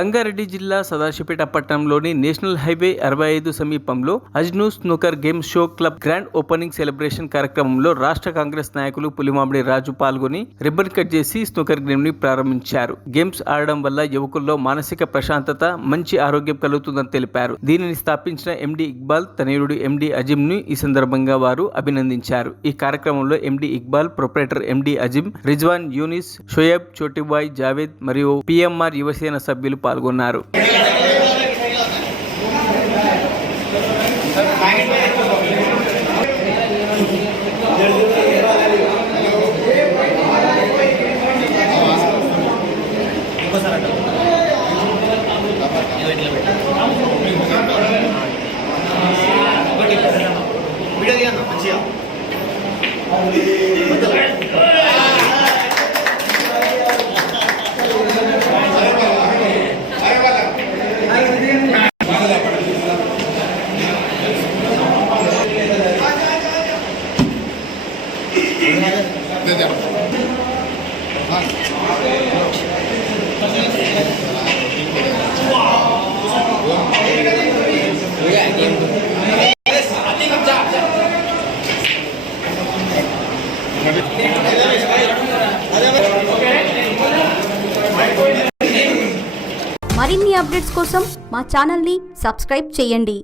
సంగారెడ్డి జిల్లా సదాశివపేట పట్టణంలోని national highway 65 సమీపంలో అజ్ను snooker game show club grand opening celebration కార్యక్రమంలో రాష్ట్ర కాంగ్రెస్ నాయకులు పులిమామిడి రాజు పాల్గొని రిబ్బన్ కట్ చేసి స్నూకర్ గేమ్ ని ప్రారంభించారు. గేమ్స్ ఆడడం వల్ల యువకుల్లో మానసిక ప్రశాంతత, మంచి ఆరోగ్యం కలుగుతుందని తెలిపారు. దీనిని స్థాపించిన ఎండి ఇక్బాల్ తనయుడు ఎండి అజిమ్ ను ఈ సందర్భంగా వారు అభినందించారు. ఈ కార్యక్రమంలో ఎండి ఇక్బాల్, ప్రొపరేటర్ ఎండి అజిమ్, రిజ్వాన్, యూనిస్, షోయబ్, చోటిబాయ్, జావేద్ మరియు పిఎంఆర్ యువసేన సభ్యులు పాల్గొన్నారు. మరిన్ని అప్డేట్స్ కోసం మా ఛానల్ని సబ్స్క్రైబ్ చేయండి.